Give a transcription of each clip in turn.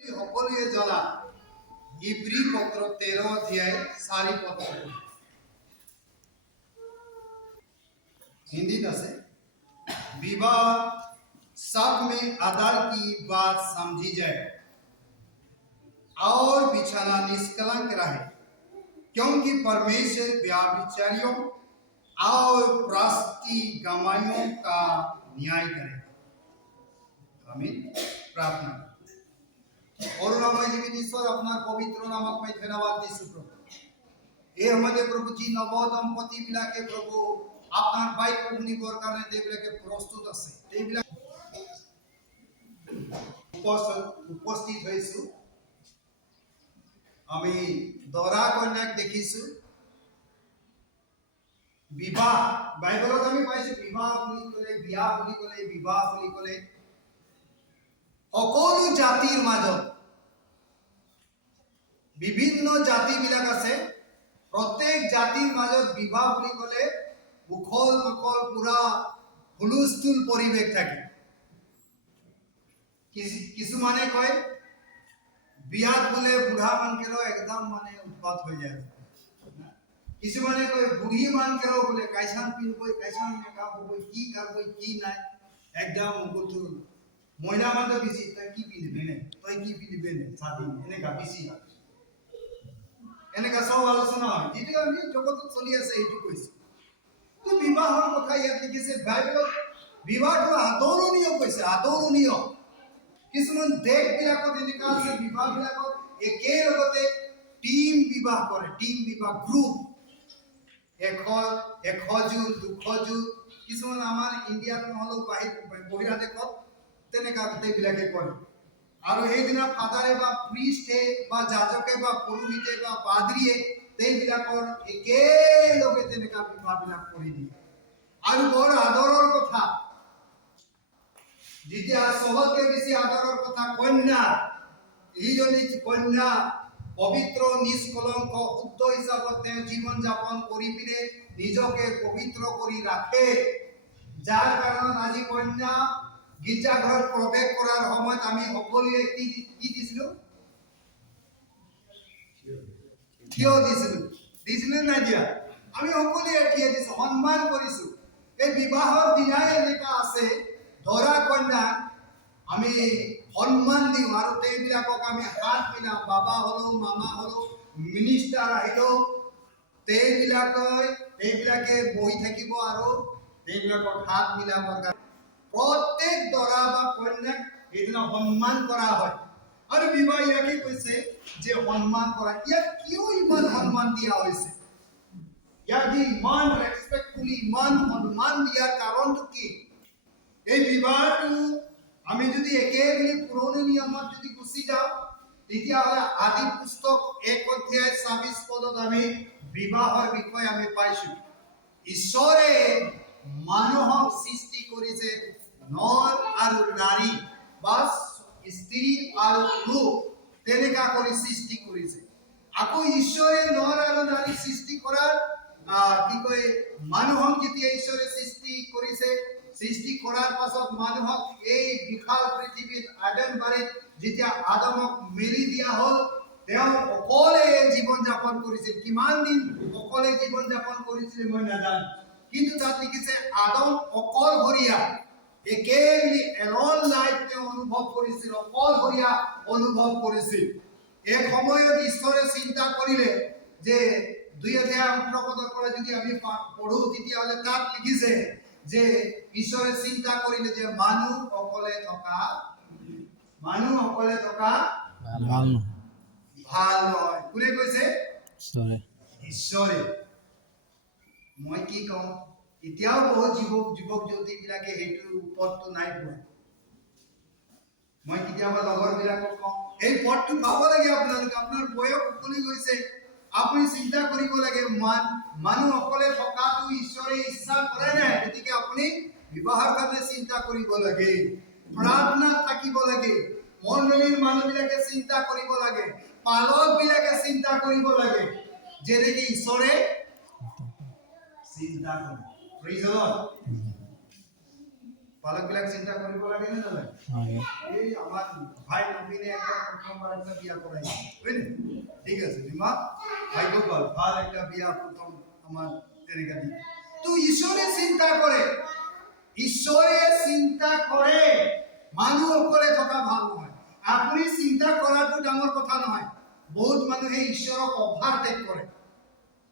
সকলোৱে জনা ইব্ৰী পত্ৰ 13 অধ্যায় 4 পদ हिंदी से विवाह सब में आदर की बात समझी जाए और बिछाना निष्कलंक रहे क्योंकि परमेश्वर व्यभिचारियों और प्रस्तिगमाइयों का न्याय करेगा। आमीन। प्रार्थना करुणामय जीवित ईश्वर अपना पवित्र नामक में धन्यवाद दिसु प्रभु। ये हमारे प्रभु जी नव दंपति বিলাকে प्रभु আপনার বাইক শুনিবৰ কাৰণে দেবিলাকে প্ৰস্তুত আছে। দেবিলাক উপস্থিত হৈছো। আমি দৰা কন্যাক দেখিছো। বিবাহ বাইবেলত আমি পাইছো বিবাহ বুলি ক'লে বিয়া বুলি ক'লে বিবাহ বুলি ক'লে সকলো জাতিৰ মাজত বিভিন্ন জাতি বিলাক আছে। প্ৰত্যেক জাতিৰ মাজত বিবাহ বুলি ক'লে উখল মখল পুরা হুলস্থুল পরিবেশ থাকে। কিছুমানে কয় বিয়াত বলে বুঢ়া মানকেরও একদম মানে উৎপাত হয়ে যায়। কিছুমানে কয় বুঢ়ী মানকেরও বলে কাইসান পিনবই কাইসান মেকআপ হবই কি করবই কি নাই একদম মুকুল মহিলা মানে বেশি তাই কি পিনবে না তাই কি পিনবে না শাদি এনেকা বেশি এনেকা সব আলোচনা হয়। যেটা আমি জগত চলি আছে এইটো কইছো। তো বিবাহৰ কথা ইয়াত লিখিছে বাইবেলত বিবাহটো আদৰণীয় কৈছে আদৰণীয়। কিছুমান দেশবিলাকত এনেকা আছে বিবাহবিলাকত একেলগতে টিম বিবাহ কৰে টিম বিবাহ গ্ৰুপ 100 জোৰ 200 জোৰ কিছুমান আমাৰ ইণ্ডিয়াত নহলেও বহিৰা দেশত তেনেকা গোটেইবিলাকে কৰে। আৰু সেইদিনা ফাদাৰে বা প্ৰিষ্টে বা যাজকে বা পুৰোহিতে বা পাদ্ৰীয়ে এইবিলাকৰ একেলগে তেনেকা বিবাহবিলাক কৰি দিয়ে। আৰু বৰ আদৰৰ কথা যেতিয়া সবতকে বেছি আদৰৰ কথা কন্যা। এইজনী কন্যা পবিত্ৰ নিষ্কলংক শুদ্ধ হিচাপত তেওঁ জীৱন যাপন কৰি পিনে নিজকে পবিত্ৰ কৰি ৰাখে। যাৰ কাৰণত আজি কন্যা গীৰ্জাঘৰত প্ৰৱেশ কৰাৰ সময়ত আমি সকলোৱে কি দিছিলো থিয় দিছিলো না দিয়া আমি সকলোৱে থিয় দিছো সন্মান কৰিছো। এই বিবাহৰ দিনাই এনেকা আছে ধৰা কন্যা আমি সন্মান দিওঁ আৰু তেওঁবিলাকক আমি হাত মিলাওঁ। বাবা হলেও মামা হলেও মিনিষ্টাৰ আহিলেও তেওঁবিলাকে বহি থাকিব আৰু তেওঁবিলাকক হাত মিলাবৰ কাৰণে প্ৰত্যেক দৰা বা কন্যাক সেইদিনা সন্মান কৰা হয়। আৰু বিবাহ ইয়াকে কৈছে যে সন্মান কৰা। ইয়াক কিয় ইমান সন্মান দিয়া হৈছে? ইয়াক ইমান ৰেসপেক্টফুলি ইমান সন্মান দিয়াৰ কাৰণটো কি? এই বিবাহটো আমি যদি একেবাৰে পুৰণি নিয়মত যদি গুচি যাওঁ তেতিয়াহ'লে আদি পুস্তক 1 অধ্যায় 26 পদত আমি বিবাহৰ বিষয়ে আমি পাইছো। ঈশ্বৰে মানুহক সৃষ্টি কৰিছে নৰ আৰু নাৰী বা স্ত্ৰী আৰু পুৰুষ তেনেকা কৰি সৃষ্টি কৰিছে। আকৌ ঈশ্বৰে নৰ আৰু নাৰী সৃষ্টি কৰাৰ কি কয় মানুহক যেতিয়া ঈশ্বৰে সৃষ্টি কৰিছে সৃষ্টি কৰাৰ পাছত মানুহক এই বিশাল পৃথিৱীত আদম বাৰীত যেতিয়া আদমক মেলি দিয়া হ'ল তেওঁ অকলে জীৱন যাপন কৰিছিল। কিমান দিন অকলে জীৱন যাপন কৰিছিল মই নাজানো, কিন্তু তাত লিখিছে আদম অকলশৰীয়া একেবাৰে এলন লাইফ তেওঁ অনুভৱ কৰিছিল, অকলশৰীয়া অনুভৱ কৰিছিল। এক সময়ত ঈশ্বৰে চিন্তা কৰিলে যে 2 অধ্যায় 18 পদৰ পৰা যদি আমি পঢ়ো তেতিয়াহ'লে তাত লিখিছে যে ঈশ্বৰে চিন্তা কৰিলে যে মানুহ অকলে থকা ভাল নহয়। কোনে কৈছে? ঈশ্বৰে। মই কি কওঁ এতিয়াও বহুত যুৱক যুৱতীবিলাকে সেইটো পদটো নাই পোৱা। মই কেতিয়াবা লগৰবিলাকক কওঁ এই পদটো পাব লাগে আপোনালোকে, আপোনাৰ বয়স উকলি গৈছে, আপুনি চিন্তা কৰিব লাগে মানুহ অকলে থকাটো ঈশ্বৰে ইচ্ছা কৰে নাই, গতিকে আপুনি বিবাহৰ কাৰণে চিন্তা কৰিব লাগে, প্ৰাৰ্থনা থাকিব লাগে, মণ্ডলীৰ মানুহবিলাকে চিন্তা কৰিব লাগে, পালকবিলাকে চিন্তা কৰিব লাগে যেনেকৈ ঈশ্বৰে চিন্তা কৰে। Praise the lord. বালকবিলাক চিন্তা কৰিব লাগে নে নালাগে? এই আমাৰ ভাই নবীনে একদম প্ৰথমবাৰ একটা বিয়া কৰাইছে, বুঝলি? ঠিক আছে, বিমা ভাগ্য ভাল একটা বিয়া প্রথম আমার তেনেকা দি। তো ঈশ্বরে চিন্তা করে, মানুহ অকলে থকা ভাল নহয়। আপুনি চিন্তা কৰাটো ডাঙৰ কথা নহয়। বহুত মানুহে ঈশ্বৰক অভাৰটেক কৰে।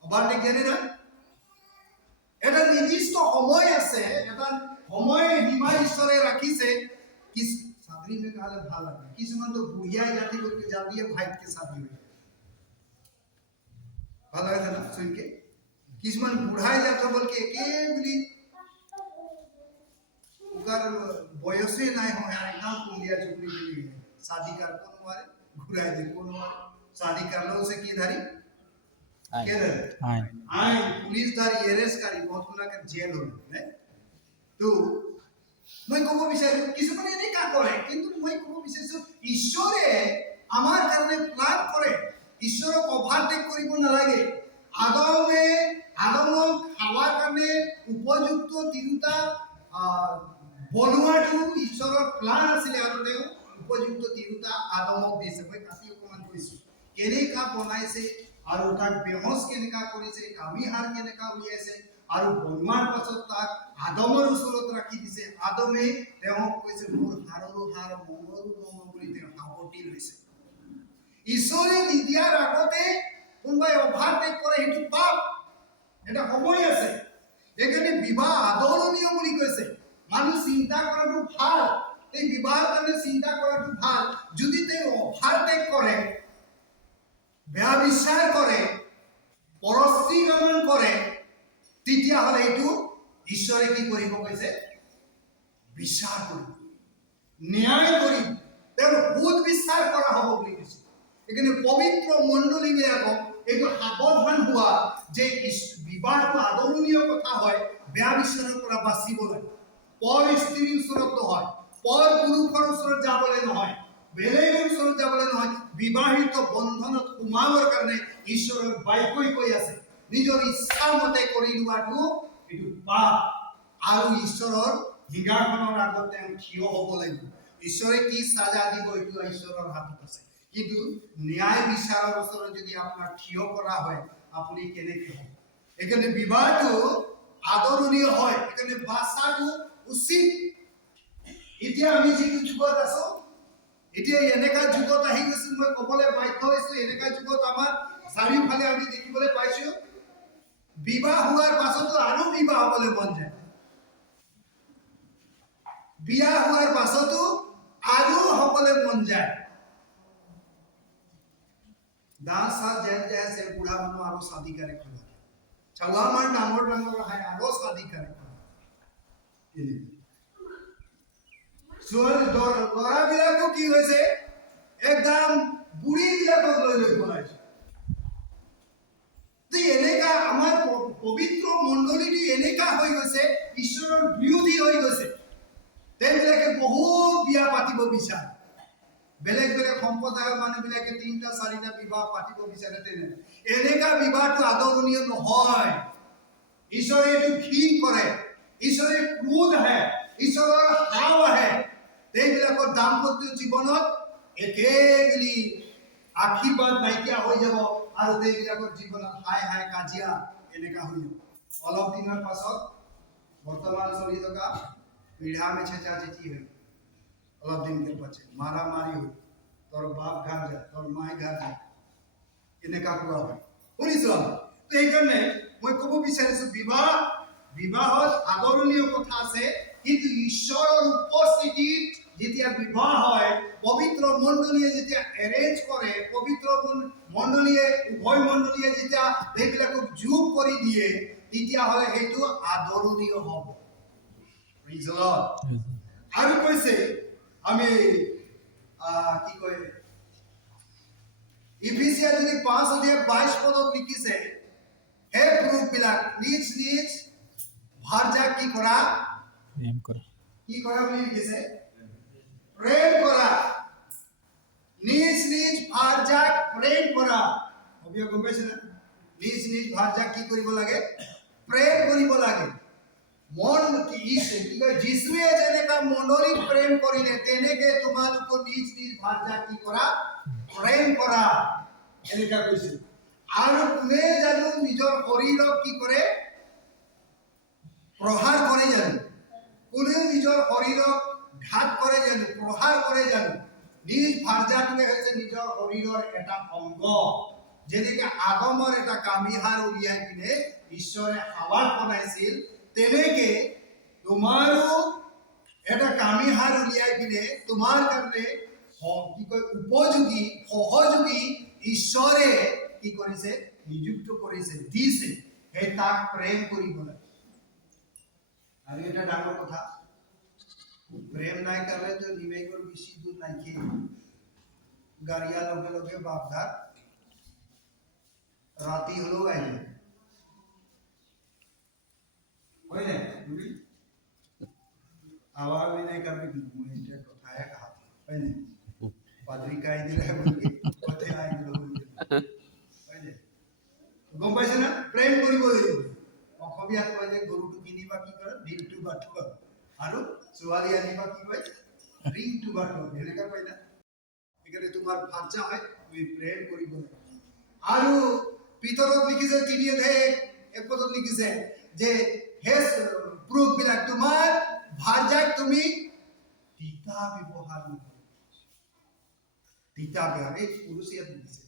অভাৰটেক জানে না? এটা নিৰ্দিষ্ট সময় আছে, এটা সময় সীমা ঈশ্বৰে ৰাখিছে। शादी में काले ভাল লাগে, কিছুমান তো বুঢ়িয়া জাতি করতে জাতিয়ে ভাইকে শাদি হয়ে ভালো লাগে না শুনকে। কিছুমান বুঢ়াই যাতে বলকে একে বলি उनका বয়সে নাই হয় আর একদম কুলিয়া চুপড়ি के लिए शादी कर कौन मारे घुराए दे कौन मारे शादी कर लो उसे की धारी क्या धारी आइन पुलिस धारी अरेस्ट करी बहुत गुना कर जेल हो ने तो মই কব বিচাৰিছো কিছুমানে এনেকা কৰে, কিন্তু মই কব বিচাৰিছো ঈশ্বৰে আমাৰ কাৰণে প্লান কৰে। ঈশ্বৰক অভাৰটেক কৰিব নালাগে। আদমক খাৱাৰ কাৰণে উপযুক্ত তিনিটা বনোৱাটো ঈশ্বৰৰ প্লান আছিলে আৰু তেওঁ উপযুক্ত তিনিটা আদমক দিছে। মই কাটি অকমান কৈছো কেনেকা বনাইছে আৰু তাক বেহস কেনেকা কৰিছে, কামিহাৰ কেনেকা উলিয়াইছে আৰু বনোৱাৰ পাছত তাক আদমৰ ওচৰত ৰাখি দিছে। আদমে তেওঁক কৈছে মোৰ হাড়ৰো হাড় মঙৰো মঙ বুলি তেওঁ সাৱটি লৈছে। ঈশ্বৰে নিদিয়াৰ আগতে কোনোবাই অভাৰটেক কৰে, সেইটো পাপ। এটা সময় আছে, এইকাৰণে বিবাহ আদৰণীয় বুলি কৈছে। মানুহ চিন্তা কৰাটো ভাল, এই বিবাহৰ কাৰণে চিন্তা কৰাটো ভাল। যদি তেওঁ অভাৰটেক কৰে, বেয়া বিচাৰ কৰে, পৰস্ত্ৰী গমন কৰে, তেতিয়াহ'লে এইটো ঈশ্বৰে কি কৰিব কৈছে? বিচাৰ কৰিব, ন্যায় কৰিব, তেওঁৰ সুদ বিচাৰ কৰা হ'ব বুলি কৈছে। এইকাৰণে পবিত্ৰ মণ্ডলীবিলাকক এইটো সাৱধান হোৱা যে বিবাহটো আদৰণীয় কথা হয়, বেয়া বিচাৰৰ পৰা বাচিব লাগে। পৰ স্ত্ৰীৰ ওচৰত নহয়, পৰ পুৰুষৰ ওচৰত যাবলৈ নহয়, বেলেগৰ ওচৰত যাবলৈ নহয়। বিবাহিত বন্ধনত সোমাবৰ কাৰণে ঈশ্বৰৰ বাক্যই কৈ আছে নিজৰ ইচ্ছা মতে কৰি লোৱাটো এইটো পাপ। আৰু ঈশ্বৰৰ হিংসাখনৰ আগত তেওঁ থিয় হ'ব লাগিব। ঈশ্বৰে কি সাজা দিব এইটো ঈশ্বৰৰ হাতত আছে, কিন্তু ন্যায় বিচাৰৰ ওচৰত যদি আপোনাক থিয় কৰা হয়, আপুনি কেনেকৈ হ'ব? এইকাৰণে বিবাহটো আদৰণীয় হয়, এইকাৰণে বাচাটো উচিত। এতিয়া আমি যিটো যুগত আছো, এতিয়া এনেকা যুগত আহি গৈছো, মই ক'বলৈ বাধ্য হৈছো, এনেকা যুগত আমাৰ চাৰিওফালে আমি দেখিবলৈ পাইছো বিবাহ হোৱাৰ পাছতো আৰু বিবাহ হ'বলৈ মন যায়, বিয়া হোৱাৰ পাছতো আৰু হ'বলৈ মন যায়। दांत साथ जैसे बूढ़ा मनो आरो शादी करे खुदा छवा मन डांगोर है आरो शादी करे खुदा सोल दोरा बिला को की होइसे एकदम बुढ़ी बिला को লৈ পলাইছে। তো এনেকা আমাৰ পবিত্ৰ মণ্ডলীটি এনেকা হৈ গৈছে, ঈশ্বৰৰ বিৰোধী হৈ গৈছে। তেওঁলোকে বহুত বিয়া পাতিব বিচাৰে, বেলেগ বেলেগ সম্প্ৰদায়ৰ মানুহবিলাকে ৩টা ৪টা বিবাহ পাতিব বিচাৰে। এনেকা বিবাহটো আদৰণীয় নহয়। ঈশ্বৰে এইটো ঘৃণ কৰে, ঈশ্বৰে ক্ৰোধ আহে, ঈশ্বৰৰ হাও আহে। এইবিলাকৰ দাম্পত্য জীৱনত একেবেলি আশীৰ্বাদ নাইকিয়া হৈ যাব আৰু এইবিলাকৰ জীৱনত হাই হাই কাজিয়া এনেকা হৈ যাব। অলপ দিনৰ পাছত বৰ্তমান চলি থকা পিঢ়া में চেঁচা চেঁচি হৈ অলপ দিন के पाछे मारा मारी हो, তোর বাপ ঘর যায়, তোর মাই ঘর যায়, এনেকা কোৱা হয়। শুনিছো। তো এইকাৰণে মই ক'ব বিচাৰিছো বিবাহত আদৰণীয় কথা আছে, কিন্তু ঈশ্বৰৰ উপস্থিতিত যেতিয়া বিবাহ হয়, পবিত্ৰ মণ্ডলীয়ে যেতিয়া এৰেঞ্জ কৰে, পবিত্ৰ মণ্ডলীয়ে উভয় মণ্ডলীয়ে যেতিয়া এইবিলাকক যোগ কৰি দিয়ে, তেতিয়াহ'লে সেইটো আদৰণীয় হ'ব। Praise the lord. আৰু কৈছে আমি কি কয় ইফিচিয়া যদি 5:22 লিখিছে, হে পুৰুষবিলাক নিজ নিজ ভাৰ্যাক কি কৰা? প্ৰেম কৰা। কি কৰা বুলি লিখিছে? প্ৰেম কৰা। নিজ নিজ ভাৰ্যাক প্ৰেম কৰা। অবিয় গম পাইছে না? নিজ নিজ ভাৰ্যাক কি কৰিব লাগে? প্ৰেম কৰিব লাগে। মন কি কয় যিশুৱে যেনেকা মণ্ডলীক প্ৰেম কৰিলে তেনেকে তোমালোক নিজ নিজ ভাৰ্যা কি কৰা প্ৰেম কৰা এনেকা কৈছে আৰু কোনে জানো নিজৰ শৰীৰক কি কৰে প্ৰহাৰ কৰে জানো কোনে নিজৰ শৰীৰক ঘাত কৰে জানো প্ৰহাৰ কৰে জানো নিজ ভাৰ্যাটোৱে হৈছে নিজৰ শৰীৰৰ এটা অংগ যেনেকে আগমৰ এটা কামিহাৰ উলিয়াই কিনে ঈশ্বৰে হাৱাত বনাইছিল তেনেকে তোমাৰো এটা কামিহাৰ উলিয়াই কিনে তোমাৰ কাৰণে কি কয় উপযোগী সহযোগী ঈশ্বৰে কি কৰিছে নিযুক্ত কৰিছে দিছে সেই তাক প্ৰেম কৰিব লাগে আৰু এটা ডাঙৰ কথা প্ৰেম নাই কৰিলে তো নিবেগৰ বেছি দূৰ নাই কি গাড়িয়া লগে লগে বাপঘাট রাতি হলেও আইলে হয় না তুমি आवाज भी नहीं कर भी मुझे तो थाया कहा है ना पादरी का इधर है बोल के पते आए लोग है ना গম পাইছে না প্রেম কৰিব লাগিব অসমীয়াত কয় যে গৰুটো কিনিবা কি কৰে দিনটো বাটুৱা আৰু ছোৱালী আনিবা কি কয় ৰিংটো বাটুৱা এনেকা কয় না এখানে তোমাৰ ভাষা হয় তুমি প্ৰেম কৰিব আৰু ভিতৰত লিখিছে তিনি অধ্যায় এক পদত লিখিছে যে হে প্ৰুফ বিলাক তোমাৰ ভাৰ্যাক তুমি তিতা ব্যৱহাৰ নকৰিবা তিতা ব্যৱহাৰ এই কুলুচিয়াত লিখিছে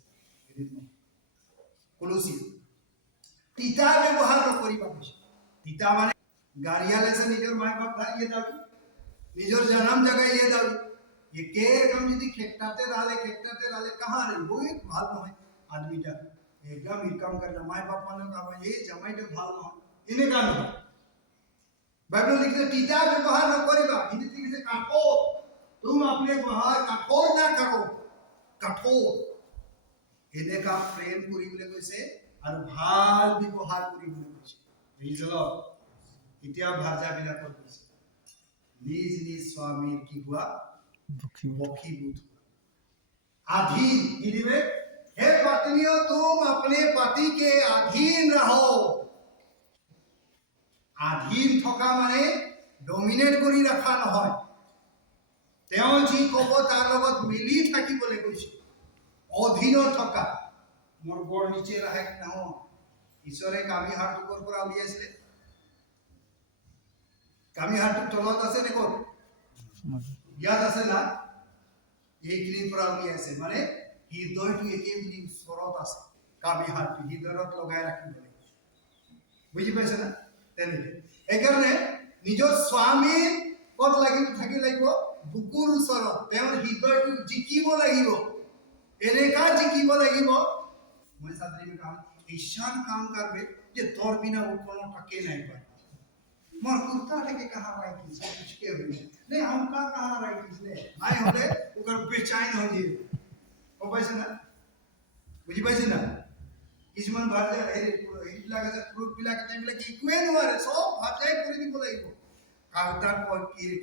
কুলুচিয়া তিতা ব্যৱহাৰ নকৰিবা কৈছে তিতা মানে গাড়িয়াল আছে নিজৰ মাই বাপ ভাই ইয়ে দাবি নিজৰ জন্ম জায়গা ইয়ে দাবি ये के रकम यदि खेकटाते राले कहाँ रही वो एक भाल नहीं आदमी टा एकदम इनकम करना माय बाप ने कहा ये जमाई तो भाल नहीं इन्हें का नहीं बाइबल लिखते टीटा व्यवहार न करेगा हिंदी लिखते कठोर तुम अपने व्यवहार कठोर ना करो कठोर इन्हें का प्रेम करी बोले कैसे और भाल व्यवहार करी बोले कैसे रिजलो इतिया भाजा बिना कर कैसे निज निज स्वामी की हुआ बखीभूत अधीन हिंदी में हे पत्नियों तुम अपने पति के अधीन रहो अधीन थका माने डोमिनेट करी रखा নহয় তেওঁ যি কব তাৰ লগত মিলি থাকিবলৈ কৈছে অধীনত থকা মোৰ বৰ নিচে ৰাখে না ঈশ্বৰে কামি হাতটোৰ পৰা উলিয়াইছিলে কামি হাতটো তলত আছে নে ক'ত याद আছে না এইখিনি পৰা উলিয়াইছে মানে হৃদয়টো একেই স্বৰত আছে কামি হাতটো হৃদয়ত লগাই ৰাখিব লাগিব বুজি পাইছে না তেনেকে একাৰণে নিজৰ স্বামীৰ পদ লাগি থাকি লাগিব বুকুৰ ওচৰত তেওঁৰ হৃদয়টো জিকিব লাগিব এনেকা জিকিব লাগিব মই সাধাৰণ কাম ঈশান কাম करबे যে তোর বিনা ও কোনো টাকে নাই পায় मोर कुत्ता लेके कहां रही थी सब कुछ के हुई नहीं हम का कहां रही थी इसने आए होले ओकर बेचैन हो जी ओ पैसे ना बुझी पैसे ना किसमान भाजे एरे इला के प्रूफ पिला के टाइम लगे कुएन मारे सब भाजे করে দিব লাগিব কাউটার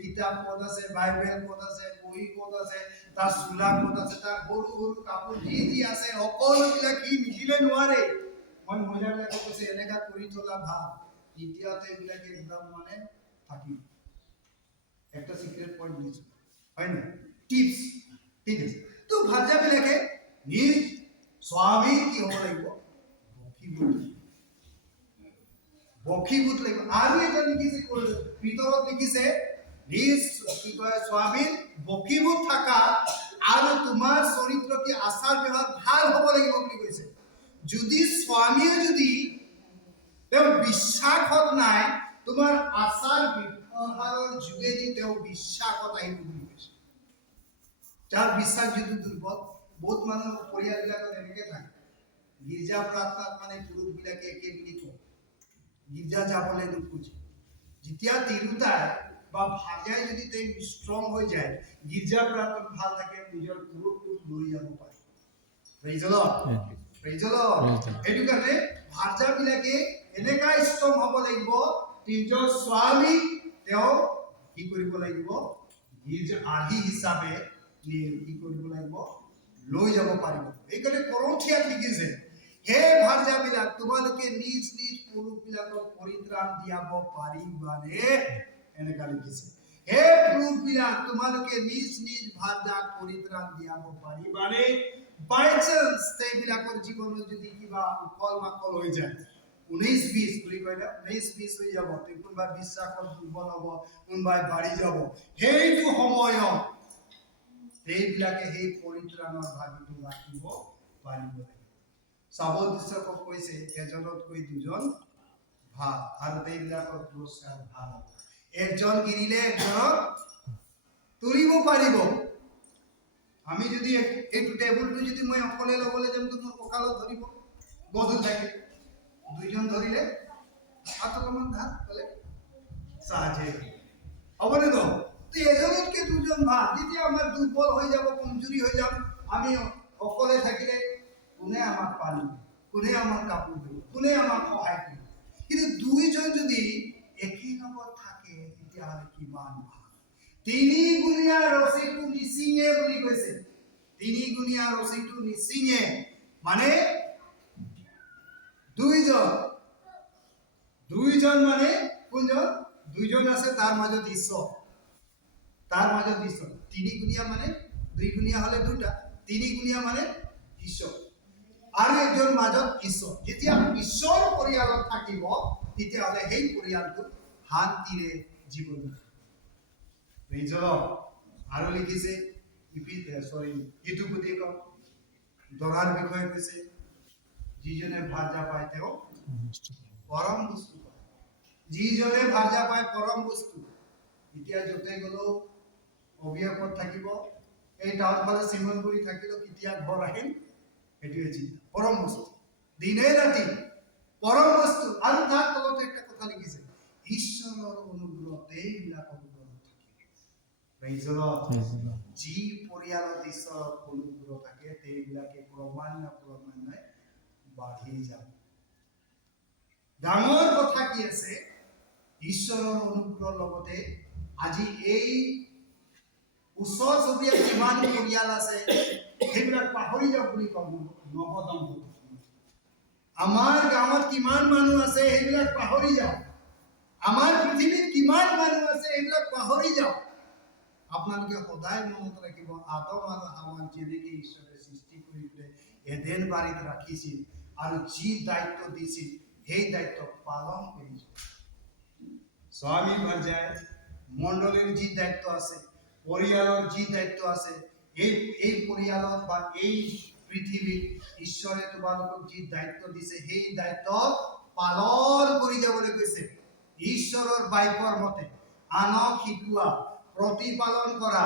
কিতাব পদ আছে বাইবেল পদ আছে বই পদ আছে তার সুলা পদ আছে তার গরু গরু কাপড় যি আছে সকল বিলাক কি মিলিলে নোৱাৰে মন মহিলাবিলাকে কৈছে এনেকা কৰি তোলা ভাল ইতিহাসে বিলাকে একদম মানে থাকি একটা সিক্রেট পয়েন্ট দিছো হয় না টিপস ঠিক আছে তো ভাজা বিলাকে নিজ স্বামী কি হ'ব লাগিব বখীভূত লাগিব আৰু এটা লিখিছে ভিতৰত লিখিছে নিজ কি কয় স্বামীৰ বখীভূত থাকা আৰু তোমাৰ চৰিত্ৰ কি আচাৰ ব্যৱহাৰ ভাল হ'ব লাগিব বুলি কৈছে যদি স্বামীয়ে যদি তেওঁ বিশ্বাসত নাই তোমাৰ আচাৰ ব্যৱহাৰৰ যোগেদি তেওঁ বিশ্বাসত আহিব বুলি কৈছে যাৰ বিশ্বাস যদি দুৰ্বল বহুত মানুহ পৰিয়ালবিলাকত এনেকে থাকে গীৰ্জা প্ৰাৰ্থনাত মানে পুৰুষবিলাকে একে বুলি কয় গীৰ্জা যাবলৈ নোখোজে যেতিয়া তিৰোতাই বা ভাজাই যদি তেওঁ ষ্ট্ৰং হৈ যায় গীৰ্জা প্ৰাৰ্থনাত ভাল থাকে নিজৰ পুৰুষটোক লৈ যাব পাৰে প্ৰেইজ দ্য লৰ্ড এইটো কাৰণে ভাজাবিলাকে এনেকা ষ্ট্ৰং হ'ব লাগিব নিজৰ স্বামী তেওঁ কি কৰিব লাগিব গীৰ্জা আৰ্হি হিচাপে কি কৰিব লাগিব লৈ যাব পাৰিব এইকাৰণে কৰন্থিয়াত লিখিছে হে ভাৰ্যাবিলাক তোমালোকে নিজ নিজ পুৰুষবিলাকক পৰিত্ৰাণ দিয়াব পাৰিবানে? এনেকা লিখিছে। হে পুৰুষবিলাক, তোমালোকে নিজ নিজ ভাৰ্যাক পৰিত্ৰাণ দিয়াব পাৰিবানে? বাই চান্স তেওঁবিলাকৰ জীৱনত যদি কিবা উখল মাখল হৈ যায়, 19-20 বুলি কয় না, 19-20 হৈ যাব, কোনোবা বিশ্বাসত দুৰ্বল হ'ব, কোনোবাই বাঢ়ি যাব, সেইটো সময়ত সেইবিলাকে সেই পৰিত্ৰাণৰ ভাগটো ৰাখিব পাৰিব লাগিব। চাবদৃশকক কৈছে এজনতকৈ দুজন ভাল, আৰু এইবিলাকৰ পুৰস্কাৰ ভাল। একজন গিৰিলে একজনক তুলিব পাৰিব। আমি যদি এইটো টেবুলটো যদি মই অকলে ল'বলৈ যাম, তো মোৰ কঁকালত ধৰিব, গধুৰ থাকে। দুইজন ধৰিলে হাত অলপমান ধাৰ ক'লে সাহায্য হ'বনে ন? তো এজনতকৈ দুজন ভাল। যেতিয়া আমাৰ দুৰ্বল হৈ যাব, কমজুৰি হৈ যাম, আমি অকলে থাকিলে কোনে আমাক পাৰিব, কোনে আমাক কাপোৰ দিব, কোনে আমাক সহায় কৰিব? কিন্তু দুইজন যদি একেলগত থাকে তেতিয়াহ'লে কিমান ভাল। তিনিগুণীয়া ৰছীটো নিচিঙে বুলি কৈছে। তিনিগুণীয়া ৰছীটো নিচিঙে মানে দুইজন মানে কোনজন? দুইজন আছে, তাৰ মাজত ঈশ্বৰ, তাৰ মাজত ঈশ্বৰ। তিনিগুণীয়া মানে দুইগুণীয়া হ'লে দুটা, তিনিগুণীয়া মানে ঈশ্বৰ আৰু একজন মাজত ঈশ্বৰ। যেতিয়া ঈশ্বৰ পৰিয়ালত থাকিব তেতিয়াহ'লে সেই পৰিয়ালটো শান্তিৰে জীৱন আৰু লিখিছে দৰাৰ বিষয়ে কৈছে, যিজনে ভাৰ্যা পায় তেওঁ পৰম বস্তু পায়। যিজনে ভাৰ্যা পায় পৰম বস্তু। এতিয়া য'তে গ'লেও অভিয়াপত থাকিব, এই টাউন ফালে চিমলগুৰি থাকিলেও কেতিয়া ঘৰ আহিম সেইটোৱে চিন্তা। পৰম বস্তু দিনে ৰাতি পৰম বস্তু। আৰু তাৰ তলত একটা কথা লিখিছে, ঈশ্বৰৰ অনুগ্ৰহ এইবিলাকৰ ওপৰত থাকিব। যি পৰিয়ালত ঈশ্বৰৰ অনুগ্ৰহ থাকে সেইবিলাকে ক্ৰমান্বয়ে বাঢ়ি যাব। ডাঙৰ কথা কি আছে? ঈশ্বৰৰ অনুগ্ৰহৰ লগতে আজি এই ওচৰ চুবুৰীয়া কিমান পৰিয়াল আছে সেইবিলাক পাহৰি যাওক বুলি কম নৱদম্পতি। আমাৰ গাঁৱত কিমান মানুহ আছে সেইবিলাক পাহৰি যাওক। আমাৰ পৃথিৱীত কিমান মানুহ আছে সেইবিলাক পাহৰি যাওক। আপোনালোকে সদায় মনত ৰাখিব, আদম আৰু হাৱাক যেনেকৈ ঈশ্বৰে সৃষ্টি কৰি পেলাই এডেন বাৰীত ৰাখিছিল আৰু যি দায়িত্ব দিছিল সেই দায়িত্ব পালন কৰিছিল। স্বামী ভাৰ্যাই মণ্ডলীৰ যি দায়িত্ব আছে, পৰিয়ালৰ যি দায়িত্ব আছে, এই পৰিয়ালত বা এই পৃথিৱীত ঈশ্বৰে তোমালোকক যি দায়িত্ব দিছে সেই দায়িত্ব পালন কৰি যাবলৈ কৈছে। ঈশ্বৰৰ বাক্যৰ মতে আনক শিকোৱা, প্ৰতিপালন কৰা,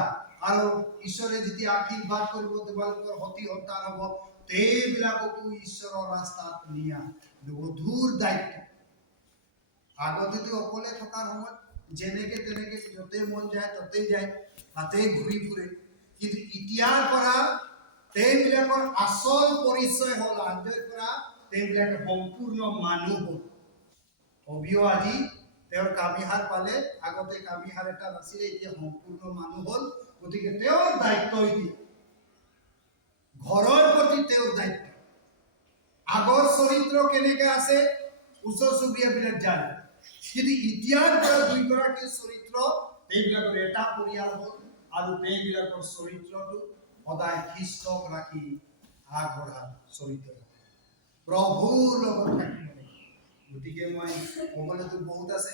আৰু ঈশ্বৰে যেতিয়া আশীৰ্বাদ কৰিব তোমালোকৰ সতি সন্তান হ'ব, সেইবিলাককো ঈশ্বৰৰ ৰাস্তাত নিয়া গধুৰ দায়িত্ব। আগতেতো অকলে থকাৰ সময়ত যেনেকে তেনেকে য'তে মন যায় ততেই যায়, তাতেই ঘূৰি ফুৰে। কিন্তু এতিয়াৰ পৰা তেওঁবিলাকৰ আচল পৰিচয় হ'ল, আজিৰ পৰা তেওঁবিলাকে সম্পূৰ্ণ মানুহ হ'ল। অভিও আজি তেওঁৰ কামিহাৰ পালে, আগতে কামিহাৰ এটা নাছিলে, এতিয়া সম্পূৰ্ণ মানুহ হ'ল। গতিকে তেওঁৰ দায়িত্ব এতিয়া ঘৰৰ প্ৰতি তেওঁৰ দায়িত্ব। আগৰ চৰিত্ৰ কেনেকে আছে ওচৰ চুবুৰীয়াবিলাক জানে, কিন্তু এতিয়াৰ পৰা দুইগৰাকীৰ চৰিত্ৰ তেওঁবিলাকৰ এটা পৰিয়াল হ'ল আৰু তেওঁবিলাকৰ চৰিত্ৰটো সদায় খ্ৰীষ্টক ৰাখি আগবঢ়া চৰিত্ৰ প্ৰভুৰ লগত থাকিব লাগিব। গতিকে মই ক'বলৈতো বহুত আছে।